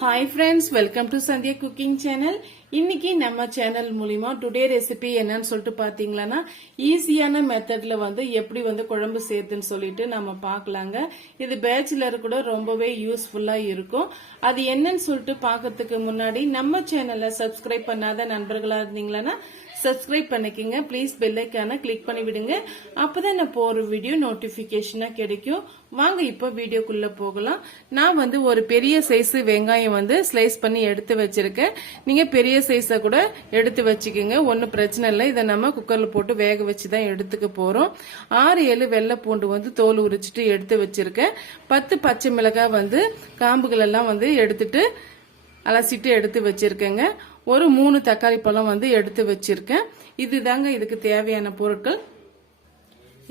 Hi friends welcome to Sandhya cooking channel இன்னைக்கு நம்ம channel மூலிமா டுடே ரெசிபி என்னன்னு சொல்லிட்டு பாத்தீங்களன்னா ஈஸியான மெத்தட்ல வந்து எப்படி வந்து குழம்பு சேர்த்துன்னு சொல்லிட்டு நம்ம பார்க்கலாங்க. இது பேச்சுலர் கூட ரொம்பவே யூஸ்ஃபுல்லா இருக்கும். அது என்னன்னு சொல்லிட்டு பார்க்கறதுக்கு முன்னாடி நம்ம சேனலை சப்ஸ்கிரைப் பண்ணாத நண்பர்களா இருந்தீங்களன்னா சப்ஸ்கிரைப் பண்ணிக்கோங்க. ப்ளீஸ் பெல்லைக்கான கிளிக் பண்ணி விடுங்க அப்போதான் நான் போற வீடியோ நோட்டிபிகேஷனா கிடைக்கும். வாங்க இப்போ வீடியோக்குள்ள போகலாம். நான் வந்து ஒரு பெரிய சைஸ் வெங்காயம் வந்து ஸ்லைஸ் பண்ணி எடுத்து வச்சிருக்கேன். நீங்க பெரிய சைஸை கூட எடுத்து வச்சுக்கோங்க. ஒன்றும் பிரச்சனை இல்லை. இதை நம்ம குக்கர்ல போட்டு வேக வச்சு தான் எடுத்துக்க போறோம். ஆறு ஏழு வெள்ளை பூண்டு வந்து தோல் உரிச்சிட்டு எடுத்து வச்சிருக்கேன். பத்து பச்சை மிளகாய் வந்து காம்புகள் எல்லாம் வந்து எடுத்துட்டு அலசிட்டு எடுத்து வச்சிருக்கேங்க. ஒரு மூணு தக்காளி பழம் வந்து எடுத்து வச்சிருக்கேன். இதுதாங்க இதுக்கு தேவையான பொருட்கள்.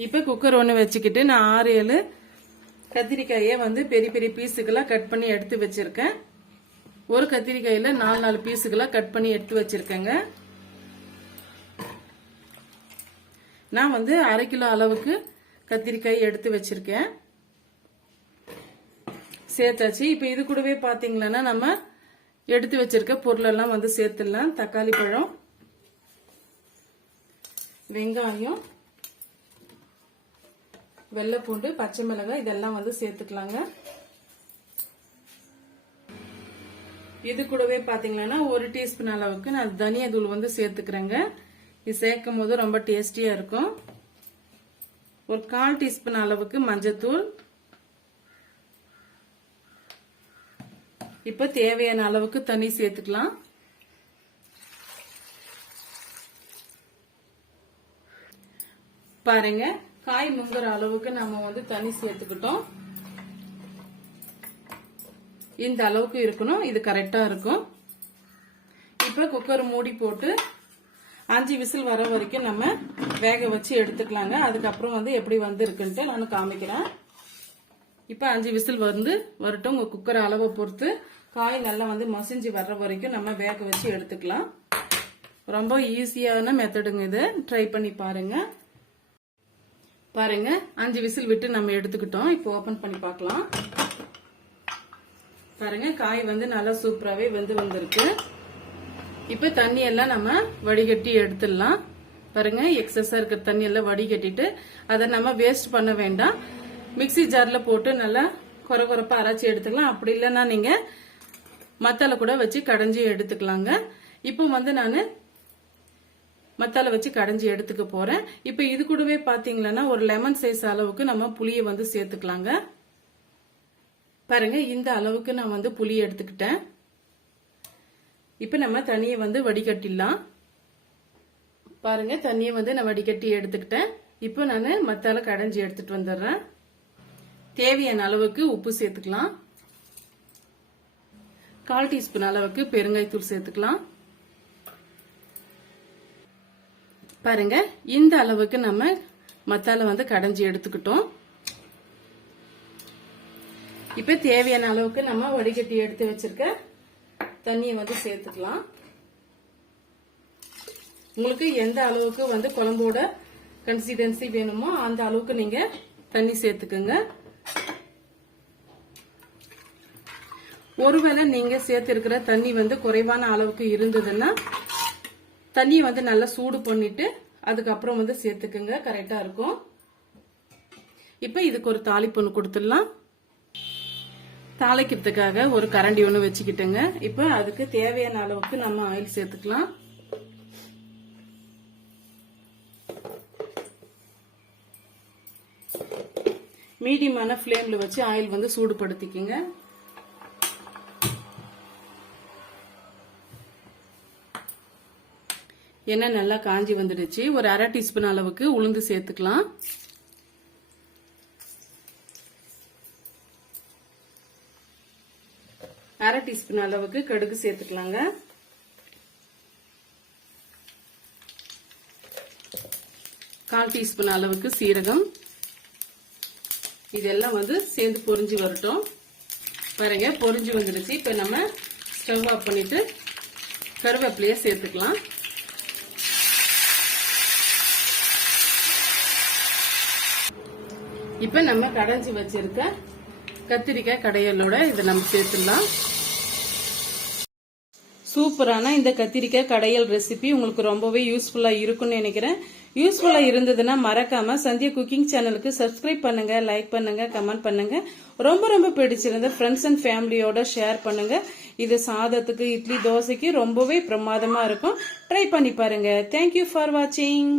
இப்போ குக்கர் ஒன்று வச்சுக்கிட்டு நான் ஆறு ஏழு கத்திரிக்காயை வந்து பெரிய பெரிய பீஸுக்கெல்லாம் கட் பண்ணி எடுத்து வச்சிருக்கேன். ஒரு கத்திரிக்காயில நாலு நாலு பீஸுக்கெல்லாம் கட் பண்ணி எடுத்து வச்சிருக்கேங்க. நான் வந்து அரை கிலோ அளவுக்கு கத்திரிக்காய் எடுத்து வச்சிருக்கேன். சேர்த்தாச்சு. இப்போ இது கூடவே பாத்தீங்களன்னா நம்ம எடுத்து வச்சிருக்க பொருளெல்லாம் வந்து சேர்த்துடலாம். தக்காளி பழம் வெங்காயம் வெள்ளைப்பூண்டு பச்சை மிளகாய் இதெல்லாம் வந்து சேர்த்துக்கலாங்க. இது கூடவே பாத்தீங்கன்னா ஒரு டீஸ்பூன் அளவுக்கு நான் தனியா தூள் வந்து சேர்த்துக்கிறேங்க. இது சேர்க்கும் போது ரொம்ப டேஸ்டியா இருக்கும். ஒரு கால் டீஸ்பூன் அளவுக்கு மஞ்சத்தூள் இப்ப தேவையான அளவுக்கு தண்ணி சேர்த்துக்கலாம். பாருங்க காய் முங்குற அளவுக்கு நம்ம வந்து தண்ணி சேர்த்துக்கிட்டோம். இந்த அளவுக்கு இருக்கணும் இது கரெக்டா இருக்கும். இப்ப குக்கர் மூடி போட்டு அஞ்சு விசில் வர வரைக்கும் நம்ம வேக வச்சு எடுத்துக்கலாங்க. அதுக்கப்புறம் வந்து எப்படி வந்து இருக்குன்ட்டு நான் காமிக்கிறேன். இப்ப அஞ்சு விசில் வந்து வரட்டும் உங்க குக்கர் அளவை பொறுத்து. காய் நல்லா வந்து மசிஞ்சு வர்ற வரைக்கும் நம்ம வேக வச்சு எடுத்துக்கலாம். ரொம்ப ஈஸியான மெத்தடுங்க இது. ட்ரை பண்ணி பாருங்க. பாருங்க அஞ்சு விசில் விட்டு நம்ம எடுத்துக்கிட்டோம். இப்போ ஓபன் பண்ணி பார்க்கலாம். பாருங்க காய் வந்து நல்லா சூப்பராகவே வெந்து வந்திருக்கு. இப்போ தண்ணி எல்லாம் நம்ம வடிகட்டி எடுத்துடலாம். பாருங்க எக்ஸஸா இருக்கிற தண்ணி எல்லாம் வடிகட்டிட்டு அதை நம்ம வேஸ்ட் பண்ண வேண்டாம். மிக்சி ஜார்ல போட்டு நல்லா குறை குறைப்பா அரைச்சி எடுத்துக்கலாம். அப்படி இல்லைன்னா நீங்க மத்தால கூட வச்சு கடைஞ்சி எடுத்துக்கலாங்க. இப்போ வந்து நான் மத்தால வச்சு கடைஞ்சி எடுத்துக்க போறேன். இப்போ இது கூடவே பாத்தீங்கன்னா ஒரு லெமன் சைஸ் அளவுக்கு நம்ம புளியை வந்து சேர்த்துக்கலாங்க. பாருங்க இந்த அளவுக்கு நான் வந்து புளி எடுத்துக்கிட்டேன். இப்போ நம்ம தண்ணியை வந்து வடிகட்டிடலாம். பாருங்க தண்ணியை வந்து நான் வடிகட்டி எடுத்துக்கிட்டேன். இப்போ நான் மத்தால கடைஞ்சி எடுத்துட்டு வந்துடுறேன். தேவையான அளவுக்கு உப்பு சேர்த்துக்கலாம். கால் டீஸ்பூன் அளவுக்கு பெருங்காய்த்தூள் சேர்த்துக்கலாம். பாருங்க இந்த அளவுக்கு நம்ம மத்தால வந்து கடைஞ்சி எடுத்துக்கிட்டோம். இப்ப தேவையான அளவுக்கு நம்ம வடிகட்டி எடுத்து வச்சிருக்க தண்ணியை வந்து சேர்த்துக்கலாம். உங்களுக்கு எந்த அளவுக்கு வந்து குழம்போட கன்சிஸ்டன்சி வேணுமோ அந்த அளவுக்கு நீங்க தண்ணி சேர்த்துக்குங்க. ஒருவேளை நீங்க சேர்த்திருக்கிற தண்ணி வந்து குறைவான அளவுக்கு இருந்ததுன்னா தண்ணியை வந்து நல்லா சூடு பண்ணிட்டு அதுக்கப்புறம் வந்து சேர்த்துக்குங்க. கரெக்டா இருக்கும். இப்ப இதுக்கு ஒரு தாளிப்பு ஒன்று கொடுத்துடலாம். தாளிக்கிறதுக்காக ஒரு கரண்டி ஒன்று வச்சுக்கிட்டுங்க. இப்ப அதுக்கு தேவையான அளவுக்கு நம்ம ஆயில் சேர்த்துக்கலாம். மீடியமான ஃப்ளேமில் வச்சு ஆயில் வந்து சூடுபடுத்திக்கங்க. எண்ணெய் நல்லா காஞ்சி வந்துடுச்சு. ஒரு அரை டீஸ்பூன் அளவுக்கு உளுந்து சேர்த்துக்கலாம். அரை டீஸ்பூன் அளவுக்கு கடுகு சேர்த்துக்கலாங்க. கால் டீஸ்பூன் அளவுக்கு சீரகம். இதெல்லாம் வந்து சேர்ந்து பொரிஞ்சு வரட்டும். பாருங்க பொரிஞ்சு வந்துடுச்சு. இப்ப நம்ம ஸ்டவ் ஆஃப் பண்ணிட்டு கருவேப்பிலைய சேர்த்துக்கலாம். இப்ப நம்ம கடைஞ்சி வச்சிருக்க கத்திரிக்காய் கடையலோட இதை நம்ம சேர்த்துடலாம். சூப்பரான இந்த கத்திரிக்காய் கடையல் ரெசிபி உங்களுக்கு ரொம்பவே யூஸ்ஃபுல்லா இருக்கும்னு நினைக்கிறேன். யூஸ்ஃபுல்லா இருந்ததுன்னா மறக்காம சந்தியா குக்கிங் சேனலுக்கு சப்ஸ்கிரைப் பண்ணுங்க லைக் பண்ணுங்க கமெண்ட் பண்ணுங்க. ரொம்ப ரொம்ப பிடிச்சிருந்த ஃப்ரெண்ட்ஸ் அண்ட் ஃபேமிலியோட ஷேர் பண்ணுங்க. இது சாதத்துக்கு இட்லி தோசைக்கு ரொம்பவே பிரமாதமா இருக்கும். ட்ரை பண்ணி பாருங்க. தேங்க்யூ ஃபார் வாட்சிங்